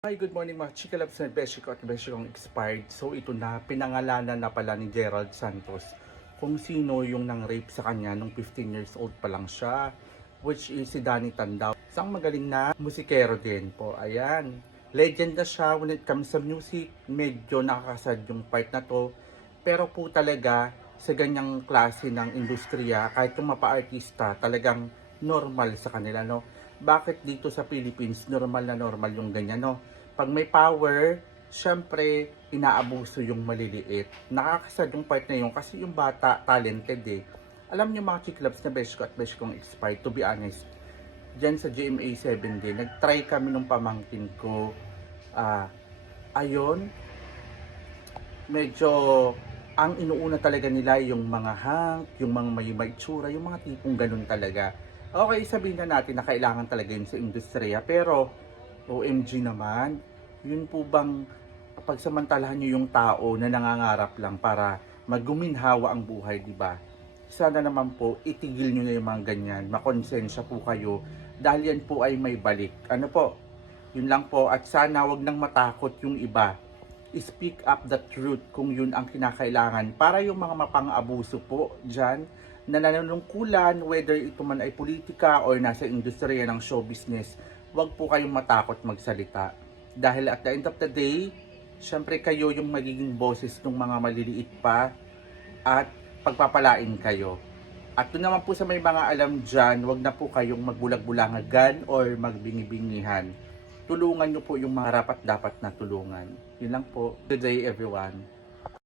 Hi, good morning mga chika loves na beshi ko at beshi kong expired. So ito na, pinangalanan na pala ni Gerald Santos kung sino yung nang rape sa kanya nung 15 years old pa lang siya. Which is si Danny Tandao. Isang magaling na musikero din po. Ayan. Legend na siya when it comes sa music. Medyo nakakasad yung part na to. Pero po talaga sa ganyang klase ng industriya, kahit yung mapa-artista, talagang normal sa kanila, no? Bakit dito sa Philippines, normal na normal yung ganyan, no? Pag may power, syempre, inaabuso yung maliliit. Nakakasad yung part na yun kasi yung bata, talented eh. Alam niyo mga chiklabs na besh ko at besh kong expired, to be honest, dyan sa GMA 7 din, nag-try kami nung pamangkin ko. Ah, ayon, medyo ang inuuna talaga nila yung mga hang, yung mga may may yung mga tipong ganun talaga. Okay, sabihin na natin na kailangan talaga yun sa industriya, pero OMG naman, yun po bang pagsamantalahan nyo yung tao na nangangarap lang para maguminhawa ang buhay, di ba? Sana naman po, itigil nyo na yung mga ganyan, makonsensya po kayo, dahil yan po ay may balik. Ano po, yun lang po, at sana wag nang matakot yung iba speak up the truth kung yun ang kinakailangan. Para yung mga mapang-abuso po dyan na nanunungkulan whether ito man ay politika or nasa industriya ng show business wag po kayong matakot magsalita. Dahil at the end of the day syempre kayo yung magiging boses ng mga maliliit pa at pagpapalain kayo. At doon naman po sa may mga alam dyan, wag na po kayong magbulag-bulangagan or magbingi-bingihan tulungan nyo po yung mga rapat dapat na tulungan. Yun lang po. Good day everyone.